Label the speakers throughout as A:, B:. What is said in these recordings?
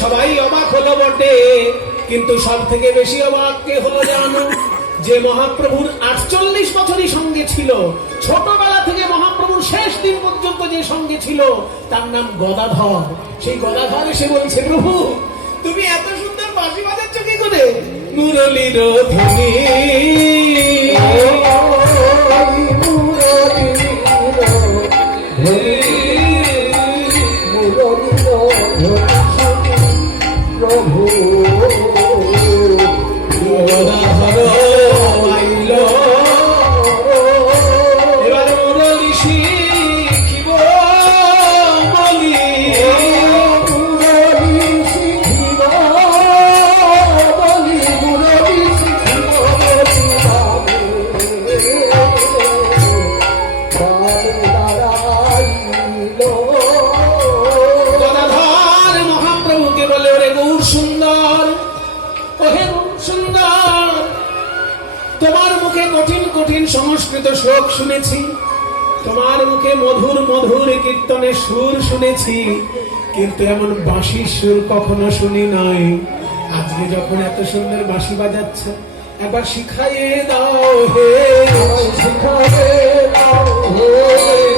A: সবাই অবাক হলো বটে। কিন্তু সব থেকে বেশি অবাক কে হলো জানো? যে মহাপ্রভুর আটচল্লিশ বছরই সঙ্গে ছিল। ছোটবেলা থেকে মহাপ্রভুর শেষ দিন পর্যন্ত যে সঙ্গে ছিল, তার নাম গদাধর। সেই গদাধর এসে বলছে, প্রভু, তুমি এত সুন্দর বাঁশি বাজাচ্ছ কি করে? মুরলীর
B: প্রভু
A: তোমার মুখে মধুর মধুর কীর্তনের সুর শুনেছি, কিন্তু এমন বাঁশির সুর কখনো শুনি নাই। আজকে যখন এত সুন্দর বাঁশি বাজাচ্ছে, একবার শিখাইয়ে দাও হে। বলিয়ে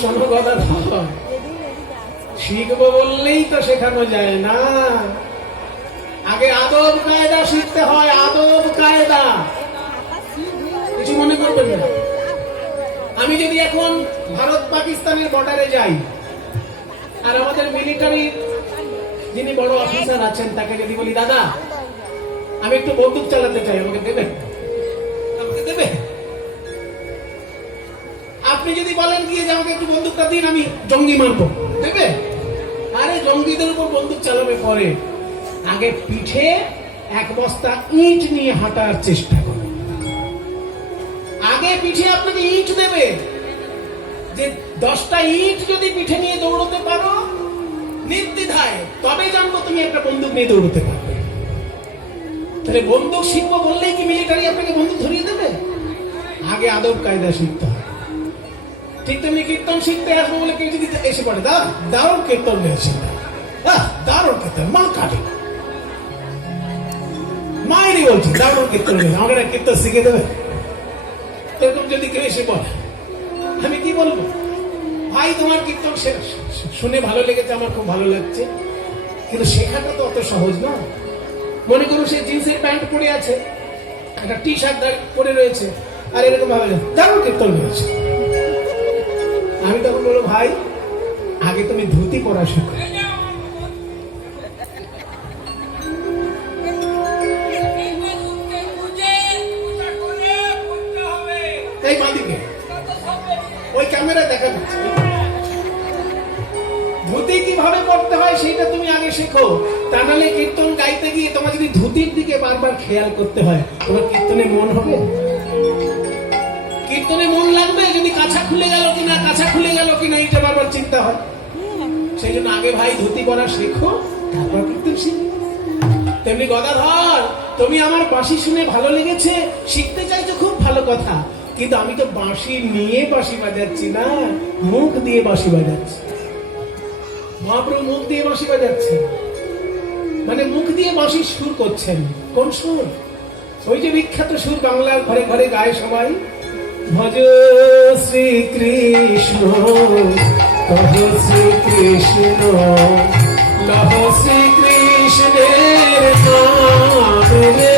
A: শোনো কথা শিখব বললেই তো শেখানো যায় না। আগে আদব কায়দা শিখতে হয়, আদব কায়দা। কিছু মনে করবেন না? আমি যদি এখন ভারত পাকিস্তানের বর্ডারে যাই, আর আমাদের মিলিটারি যিনি বড় অফিসার আছেন, তাকে যদি বলি, দাদা, আমি একটু বন্দুক চালাতে চাই, আমাকে দেবে আমাকে দেবে আপনি যদি বলেন গিয়ে যে আমাকে একটু বন্দুকটা দিন, আমি জঙ্গি মারবো। দেবে? আরে জঙ্গিদের উপর বন্দুক চালাবে পরে। আগে পিঠে এক বস্তা ইট নিয়ে হাঁটার চেষ্টা করো আগে পিঠে আপনাকে ইট দেবে। যে দশটা ইট যদি পিঠে নিয়ে দৌড়তে পারো, নির্দ্বিধায় তবে জানব তুমি একটা বন্দুক নিয়ে দৌড়তে পারবে। তাহলে বন্দুক শিখব বললেই কি মিলিটারি আপনাকে বন্দুক ধরিয়ে দেবে? আগে আদব কায়দা শিখতে হয় ঠিক তেমনি কীর্তন শিখতে আসব বলে কেউ যদি এসে পড়ে দা দারুণ কীর্তন নিয়েছে। আহ, দারুণ কীর্তন মা কাটে মায়েরই বলছি দারুণ কীর্তন নিয়েছে আমাকে একটা কীর্তন শিখে দেবে? এরকম যদি কেউ এসে বলে আমি কি বলব? ভাই তোমার কীর্তন শুনে ভালো লেগেছে আমার খুব ভালো লাগছে। কিন্তু শেখাটা তো অত সহজ না। মনে করুন সে জিন্সের প্যান্ট পরে আছে একটা টি শার্ট পরে রয়েছে আর এরকম ভাবে দারুণ কীর্তন রয়েছে আমি তখন বলব ভাই, আগে তুমি ধুতি পরা শেখো। বাঁদিকে। ওই ক্যামেরা দেখা ধুতি কীভাবে করতে হয় সেটা তুমি আগে শেখো। তা নাহলে কীর্তন গাইতে গিয়ে তোমার যদি ধুতির দিকে বারবার খেয়াল করতে হয়, তোমার কীর্তনে মন হবে? কীর্তনে মন লাগবে? যদি কাছা খুলে গেল কিনা, কাছা খুলে গেল কিনা এটা বারবার চিন্তা হয়। সেই জন্য আগে ভাই ধুতি পরা শেখো, তারপর কীর্তন শিখবে তেমনি গদাধর, তুমি আমার বাঁশি শুনে ভালো লেগেছে, শিখতে চাইছো খুব ভালো কথা, কিন্তু আমি তো বাঁশি নিয়ে বাঁশি বাজাচ্ছি না, মুখ দিয়ে বাঁশি বাজাচ্ছি। মহাপ্রভু মুখ দিয়ে বাঁশি বাজাচ্ছেন মানে মুখ দিয়ে বাঁশির সুর করছেন। কোন সুর? ওই যে বিখ্যাত সুর বাংলার ঘরে ঘরে গায়ে সবাই ভজ শ্রীকৃষ্ণ কহ শ্রীকৃষ্ণ লহ শ্রীকৃষ্ণের নাম।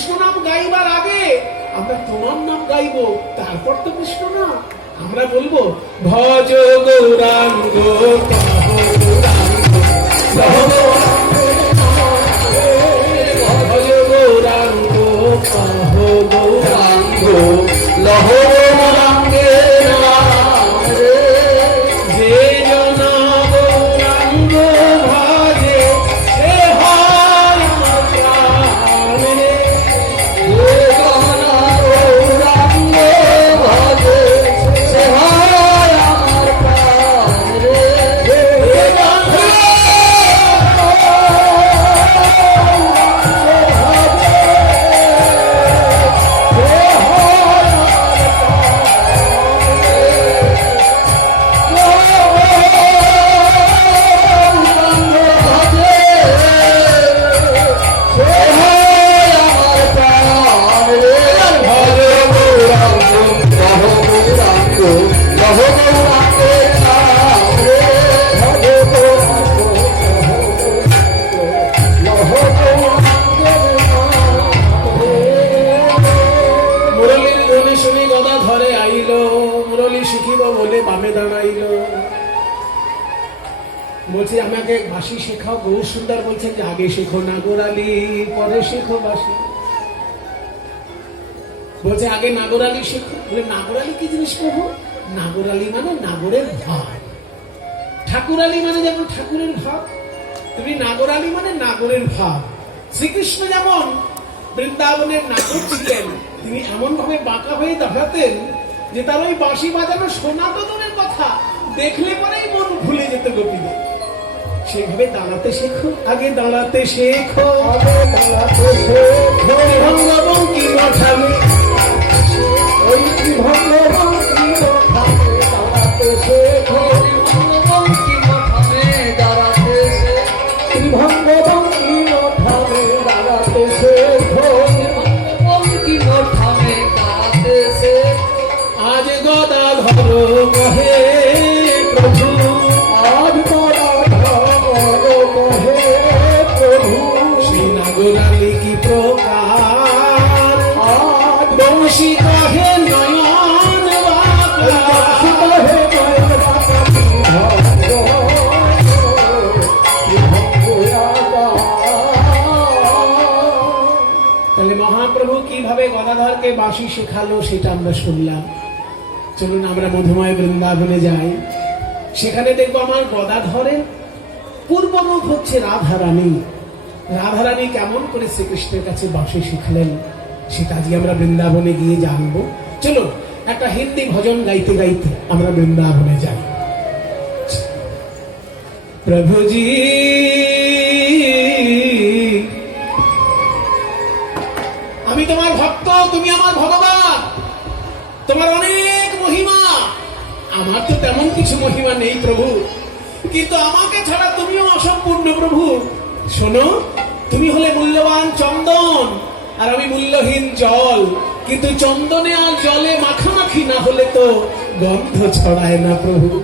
A: কৃষ্ণ নাম গাইবার আগে আমরা তোমার নাম গাইব, তারপর তো কৃষ্ণ নাম আমরা বলব, ভজ গৌরাঙ্গ আগে শেখো পরে শেখো বাসি বলছে, আগে নাগরালি শেখো। বলে নাগরালি কি জিনিস নাগরালি মানে নাগরের ভাব। ঠাকুরালি মানে যেমন ঠাকুরের ভাব, তুমি নাগরালি মানে নাগরের ভাব। শ্রীকৃষ্ণ যেমন বৃন্দাবনের নাগর ছিলেন, তিনি এমন ভাবে বাঁকা হয়ে দাঁড়াতেন যে তার ওই বাঁশি বাজানো সনাতনের কথা দেখলে পরেই মন ভুলে যেত গোপীদের। সেভাবে দাঁড়াতে শেখো আগে দাঁড়াতে শেখো। দাঁড়াতে শেখো। কি মাথামি ওই আজ বাঁশি শেখালো, সেটা আমরা শুনলাম। চলুন আমরা মধুময় বৃন্দাবনে যাই। সেখানে দেখব আমার গদাধরের পূর্বমুখ হচ্ছে রাধারানী। রাধারানী কেমন করে শ্রীকৃষ্ণের কাছে বাঁশি শিখলেন, সেটা আজকে আমরা বৃন্দাবনে গিয়ে জানব। চলো একটা হিন্দি ভজন গাইতে গাইতে আমরা বৃন্দাবনে যাই। প্রভুজি তোমার ভক্ত, তুমি আমার ভগবান। তোমার অনেক মহিমা। আমার তো তেমন কিছু মহিমা নেই প্রভু। কিন্তু আমাকে ছাড়া তুমিও অসম্পূর্ণ প্রভু। শোনো, তুমি হলে মূল্যবান চন্দন, আর আমি মূল্যহীন জল। কিন্তু চন্দনে আর জলে মাখামাখি না হলে তো গন্ধ ছড়ায় না প্রভু।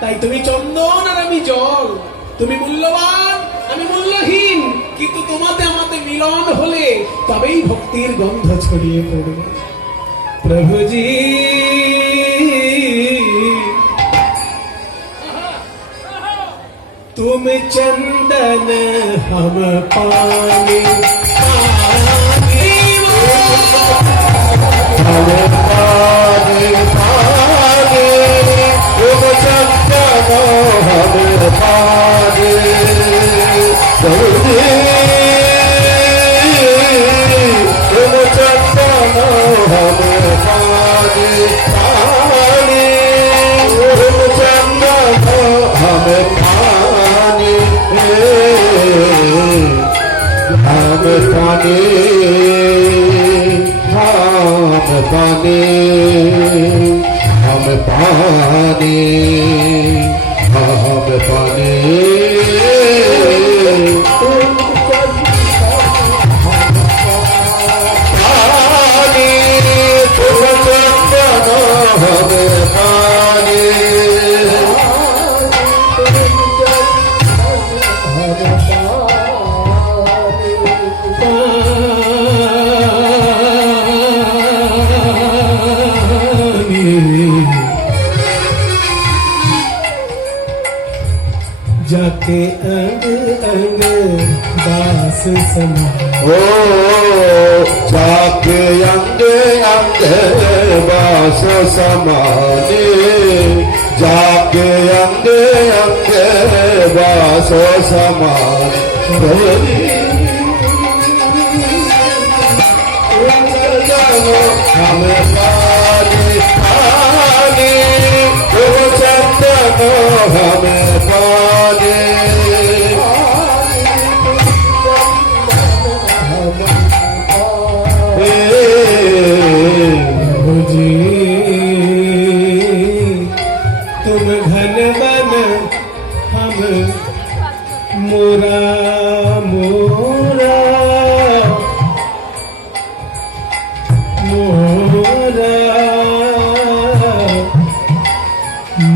A: তাই তুমি চন্দন আর আমি জল। তুমি মূল্যবান, আমি মূল্যহীন। কিন্তু তোমাতে আমাদের মিলন হলে তবেই ভক্তির গন্ধ ছড়িয়ে পড়বে প্রভুজি तुम चंदन हम पानी पानी
C: हम पानी पानी तुम चंदन हम पानी हम पानी हम पानी हम पानी
A: जाके अंगे अंगे बास
C: समान हम पानी पानी तुम चंदन हम पानी।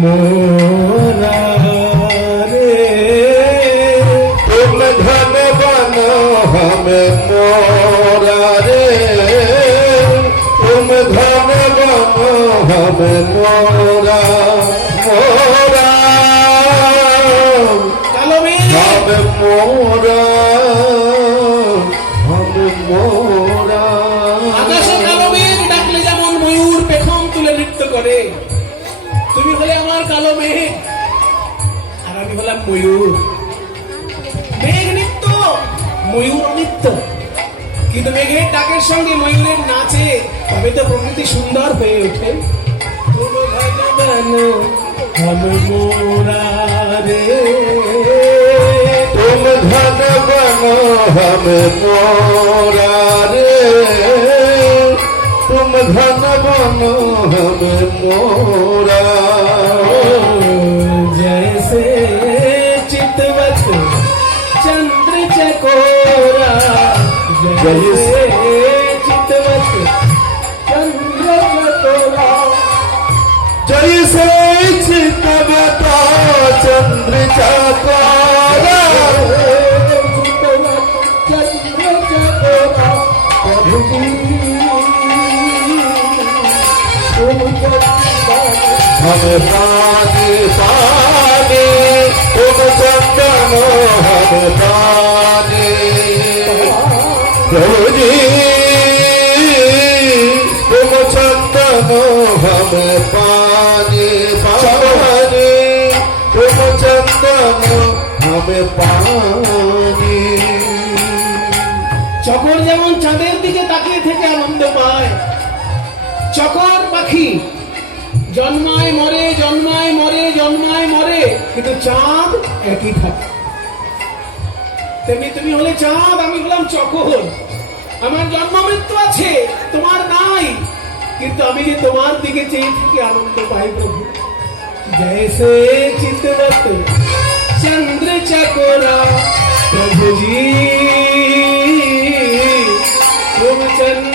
A: মোরা রে তুম ধন বন হম মোরা রে তুম ধন বন হম মোরা মেঘের ডাকের সঙ্গে ময়ূরের নাচে তবে তো প্রকৃতি সুন্দর হয়ে ওঠে তুম ভগবান হম মোরা রে
C: तुम धन बनो हम मोरा रे तुम धन बनो हम मोरा
A: जैसे चितवत चंद्र चकोरा जैसे चंद्र चकोरा
C: चितवत चंद्र चकोरा
A: प्रभु जी, तुम चंदन
C: हम पानी पानी तुम चंदन हम पानी प्रभु जी हम पानी
A: চকর যেমন চাঁদের দিকে তাকিয়ে থেকে আনন্দ পায়, চকর পাখি জন্মায় মরে জন্মায় মরে জন্মায় মরে, কিন্তু চাঁদ একই থাকে। তেমনি তুমি হলে চাঁদ, আমি হলাম চকর। আমার জন্ম মৃত্যু আছে, তোমার নাই, কিন্তু আমি যে তোমার দিকে চেয়ে থেকে আনন্দ পাই প্রভু। জয় সে জয়সে চিত্তবত चंद्र चकोरा प्रभु जी। तुम चंद्र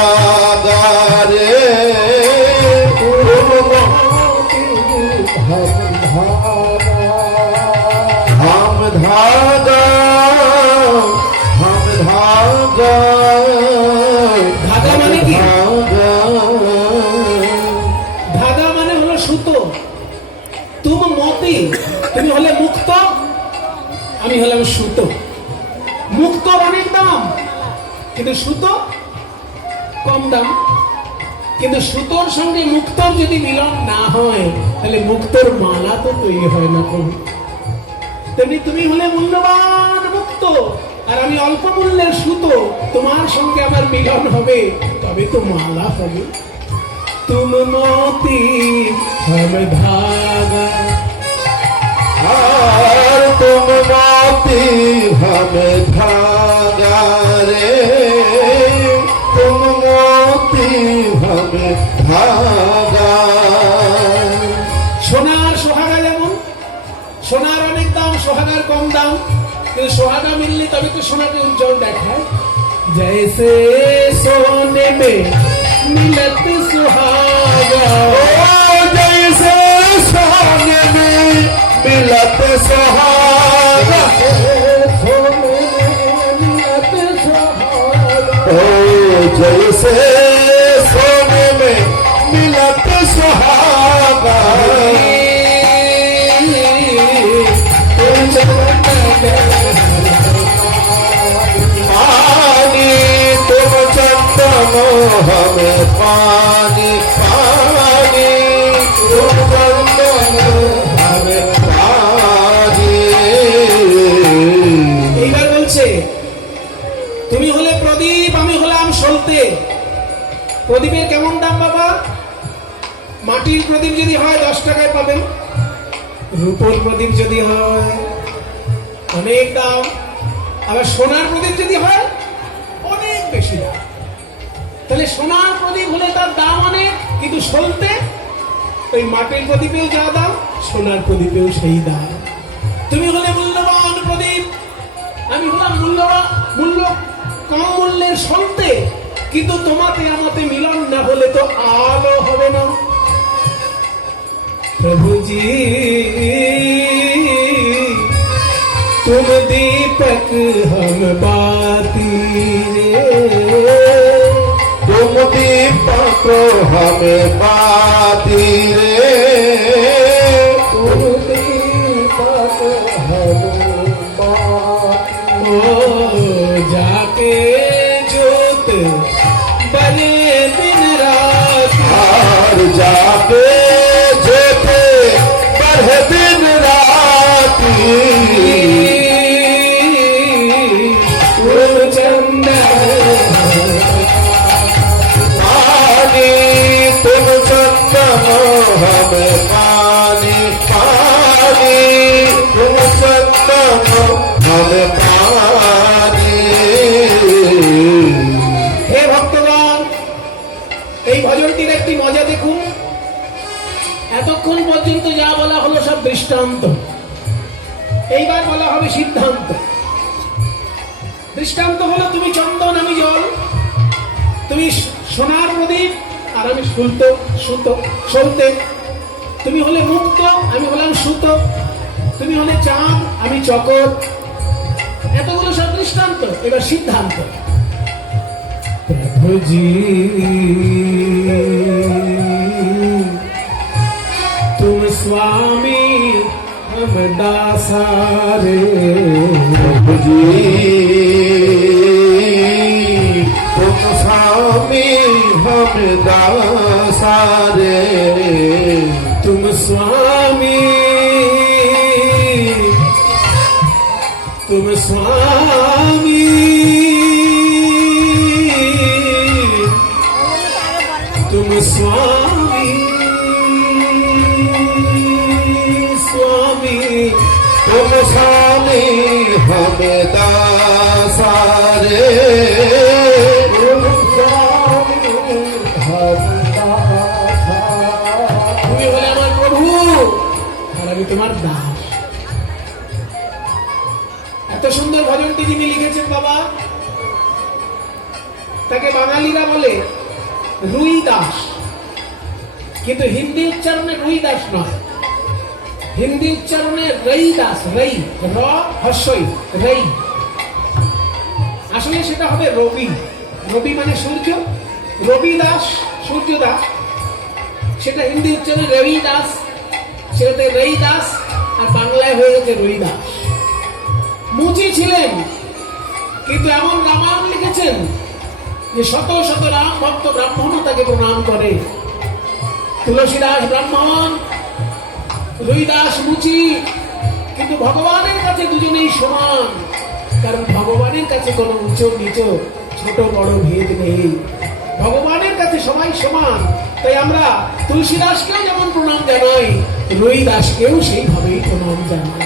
A: মুক্ত? আমি হলাম সুত। মুক্ত অনেক দাম, কিন্তু সুত কম দাম। কিন্তু সুতোর সঙ্গে মুক্তর যদি মিলন না হয়, তাহলে মুক্তর মালা তো তৈরি হয় না কোন তেমনি তুমি হলে মূল্যবান মুক্ত, আর আমি অল্প মূল্যের সুতো, তোমার সঙ্গে আমার মিলন হবে, তবে তো মালা হবে।
C: তুমি মতি ধার আর তোমাতি ভাবে ধারে তোমাতি
A: সোনার সোহাগা যেমন, সোনার অনেক দাম, সোহাগার কম দাম, কিন্তু সোহাগা মিললে তবে তো সোনাকে উজ্জ্বল দেখায়। জয়সে সোনে মে, মিলত Yeah. পাবেন। রূপোর প্রদীপ যদি হয় অনেক দাম আবার সোনার প্রদীপ যদি হয়, অনেক বেশি দাম। তাহলে সোনার প্রদীপ হলে তার দাম অনেক, কিন্তু সলতে ওই মাটির প্রদীপেও যা দাম, সোনার প্রদীপেও সেই দাম। তুমি হলে মূল্যবান প্রদীপ। আমি হলাম মূল্যবান মূল্য কম মূল্যের সলতে, কিন্তু তোমাতে আমাতে মিলন না হলে তো আলো হবে না। प्रभु जी
C: तुम दीपक हम बाती
A: तुम दीपक हम बाती আর আমি সুতো সুতো সলতে তুমি হলে মুক্ত আমি হলাম সুতো তুমি হলে চাঁদ আমি চকর এতগুলো সব দৃষ্টান্ত এবার সিদ্ধান্ত প্রভুজি तुम स्वामी हम दासारे
C: जी तुम स्वामी हम दासारे
A: तुम स्वामी तुम स्वामी तुम स्वामी स्वामी
C: तुम स्वामी हम दासारे
A: ভজনটি যিনি লিখেছেন বাবা। তাকে বাঙালিরা বলে রুই দাস। কিন্তু হিন্দি উচ্চারণে রুই দাস নয়। হিন্দি উচ্চারণে রই দাস, রই, র হস্যই রই। আসলে সেটা হবে রবি। রবি মানে সূর্য, রবি দাস, সূর্য দাস সেটা হিন্দি উচ্চারণে রবি দাস, সেটাতে রই দাস, আর বাংলায় হয়ে গেছে রই দাস। মুচি ছিলেন কিন্তু এমন রামায়ণ লিখেছেন যে শত শত রাম ভক্ত ব্রাহ্মণও তাকে প্রণাম করে। তুলসীদাস ব্রাহ্মণ, রুইদাস মুচি, কিন্তু ভগবানের কাছে দুজনেই সমান, কারণ ভগবানের কাছে কোনো উঁচু নিচ ছোট বড় ভেদ নেই। ভগবানের কাছে সবাই সমান, তাই আমরা তুলসীদাসকেও যেমন প্রণাম জানাই রুই দাসকেও সেইভাবেই প্রণাম জানাই।